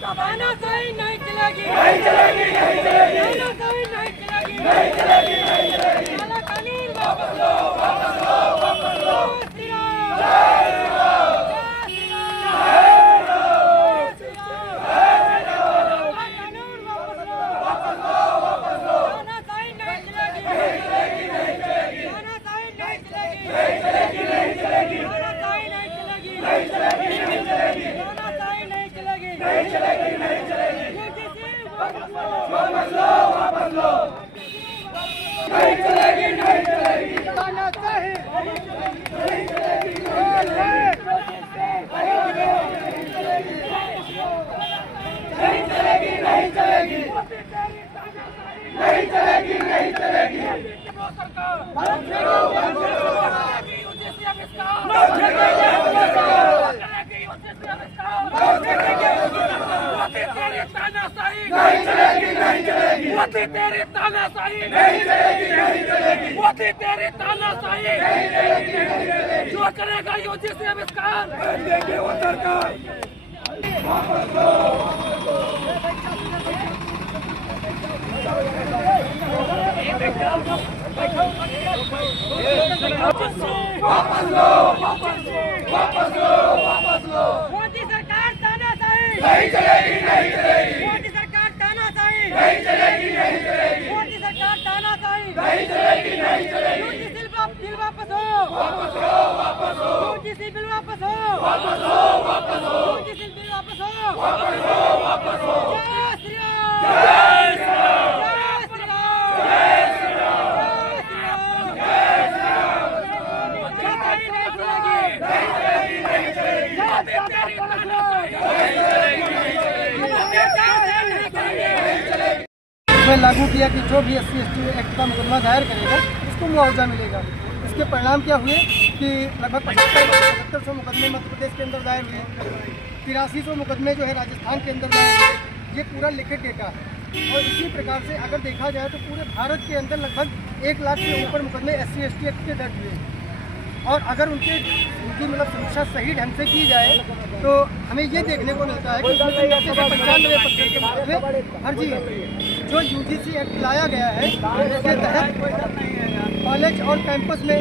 तानाशाही नहीं चलेगी, नहीं चलेगी, नहीं चलेगी, तानाशाही नहीं चलेगी, नहीं चलेगी, नहीं चलेगी। काला कानून वापस लो, वापस लो, वापस लो। जय श्री राम, जय श्री राम, जय श्री राम, जय श्री राम। काला कानून वापस लो, वापस लो, वापस लो। तानाशाही नहीं चलेगी, नहीं चलेगी, नहीं चलेगी, तानाशाही नहीं चलेगी, नहीं चलेगी, नहीं चलेगी, तानाशाही नहीं चलेगी, नहीं चलेगी, नहीं चलेगी, तानाशाही नहीं चलेगी, नहीं चलेगी, नहीं चलेगी। वापस लो, वापस लो, नहीं चलेगी, नहीं चलेगी, तानाशाही नहीं चलेगी, नहीं चलेगी, नहीं चलेगी, नहीं चलेगी, नहीं चलेगी। भारत छोड़ो, भारत छोड़ो, नहीं चलेगी, नहीं चलेगी, मोदी तेरी तानाशाही नहीं चलेगी, नहीं चलेगी, मोदी तेरी तानाशाही नहीं चलेगी, नहीं चलेगी। जो करेगा यूजीसी आविष्कार देंगे वो सरकार। वापस लो, वापस लो, वापस लो, वापस लो। मोदी सरकार तानाशाही नहीं चलेगी, नहीं चलेगी, मोदी सरकार तानाशाही नहीं चलेगी, नहीं चलेगी, मोदी सरकार तानाशाही नहीं चलेगी, नहीं चलेगी। यूजीसी बिल वापस हो, वापस हो, वापस हो, यूजीसी बिल वापस हो, वापस हो, वापस हो, यूजीसी बिल वापस हो, वापस हो, वापस हो। जय श्री राम, जय श्री राम, जय श्री राम, जय श्री राम, जय श्री राम, जय श्री राम। नहीं चलेगी, नहीं चलेगी, नहीं चलेगी। इसमें लागू किया कि जो भी SC/ST एक्ट का मुकदमा दायर करेगा उसको मुआवजा मिलेगा। इसके परिणाम क्या हुए कि लगभग 7500 मुकदमे मध्य प्रदेश के अंदर दायर हुए, 8300 मुकदमे जो है राजस्थान के अंदर दायर हुए। ये पूरा लिखित डेटा है और इसी प्रकार से अगर देखा जाए तो पूरे भारत के अंदर लगभग 1 लाख से ऊपर मुकदमे SC/ST एक्ट के दर्ज हुए। और अगर उनकी मतलब समीक्षा सही ढंग से की जाए तो हमें ये देखने को मिलता है कि 95% के मुकदमे फर्जी हैं। जो यूजीसी एक्ट लाया गया है इसके तहत कॉलेज और कैंपस में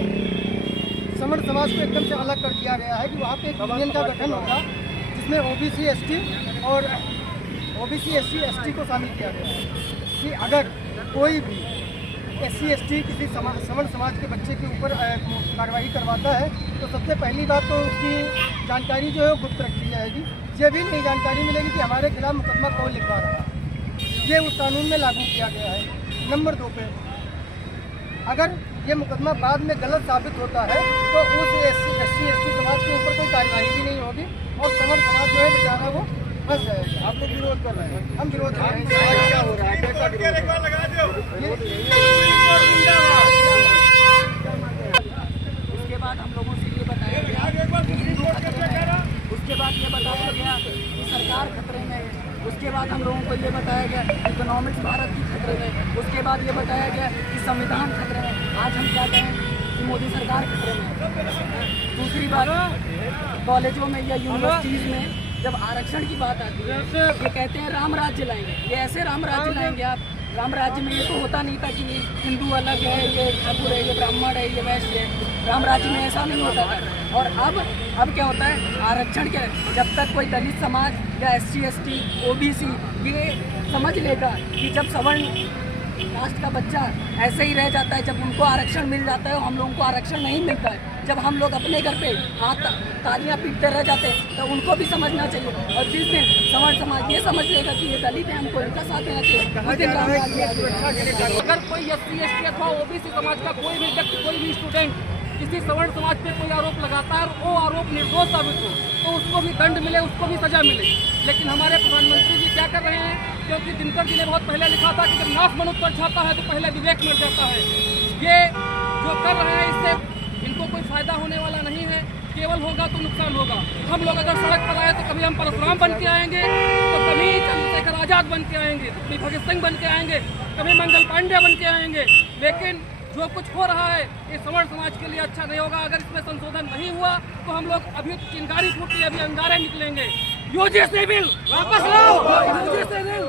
समण समाज को एकदम से अलग कर दिया गया है कि वहाँ पे एक यूनियन का गठन होगा जिसमें OBC SC को शामिल किया गया है कि अगर कोई भी SC/ST किसी समण समाज के बच्चे के ऊपर कार्रवाई करवाता है तो सबसे पहली बात तो उसकी जानकारी जो है वो गुप्त रखी जाएगी। ये भी नहीं जानकारी मिलेगी कि हमारे खिलाफ मुकदमा कौन लिखवा रहा है। ये उस कानून में लागू किया गया है। नंबर 2 पे अगर ये मुकदमा बाद में गलत साबित होता है तो उस SC/ST समाज के ऊपर कोई कार्रवाई भी नहीं होगी और समण समाज जो है बेचारा वो फंस जाएगा। आप लोग विरोध कर रहे हैं, हम विरोध कर रहे हैं। क्या हो रहा है? उसके बाद हम लोगों से ये बताया गया, उसके बाद ये बताया गया कि सरकार खतरे में है। उसके बाद हम लोगों को ये बताया गया इकोनॉमिक्स भारत की खतरे में। उसके बाद ये बताया गया कि संविधान खतरे में। आज हम क्या कहें कि मोदी सरकार खतरे में। दूसरी बात, कॉलेजों में या यूनिवर्सिटीज़ में जब आरक्षण की बात आती है ये कहते हैं राम राज्य लाएंगे। ये ऐसे राम राज्य लाएंगे आप? राम राज्य में ये तो होता नहीं था कि ये हिंदू अलग है, ये ठाकुर है, ये ब्राह्मण है, ये वैश्य है। राम राज्य में ऐसा नहीं होता था। और अब क्या होता है आरक्षण के जब तक कोई दलित समाज या SC/ST OBC ये समझ लेगा कि जब सवर्ण कास्ट का बच्चा ऐसे ही रह जाता है, जब उनको आरक्षण मिल जाता है हम लोगों को आरक्षण नहीं मिलता है, जब हम लोग अपने घर पे हाथ तालियां पीटते रह जाते हैं तो उनको भी समझना चाहिए। और जिस दिन सवर्ण समाज ये समझ लेगा कि ये दलित है हमको इनका साथ देना चाहिए, उस दिन राम राज्य आ जाएगा। अगर कोई SC/ST अथवा OBC समाज का कोई भी व्यक्ति, कोई भी स्टूडेंट किसी सवर्ण समाज पे कोई आरोप लगाता है और वो आरोप निर्दोष साबित हो तो उसको भी दंड मिले, उसको भी सजा मिले। लेकिन हमारे प्रधानमंत्री जी क्या कर रहे हैं, क्योंकि दिनकर जी ने बहुत पहले लिखा था कि जब नाश मनुष्य पर छाता है तो पहले विवेक मर जाता है। ये जो कर रहे हैं इससे इनको कोई फायदा होने वाला नहीं है, केवल होगा तो नुकसान होगा। हम लोग अगर सड़क पर आए तो कभी हम परशुराम बन के आएंगे, तो कभी चंद्रशेखर आजाद बन के आएंगे, तो कभी भगत सिंह बन के आएंगे, कभी मंगल पांडे बन के आएंगे। लेकिन जो कुछ हो रहा है ये सवर्ण समाज के लिए अच्छा नहीं होगा। अगर इसमें संशोधन नहीं हुआ तो हम लोग अभी चिंगारी फूटी, अभी अंगारे निकलेंगे। यूजीसी बिल वापस लो, यूजीसी बिल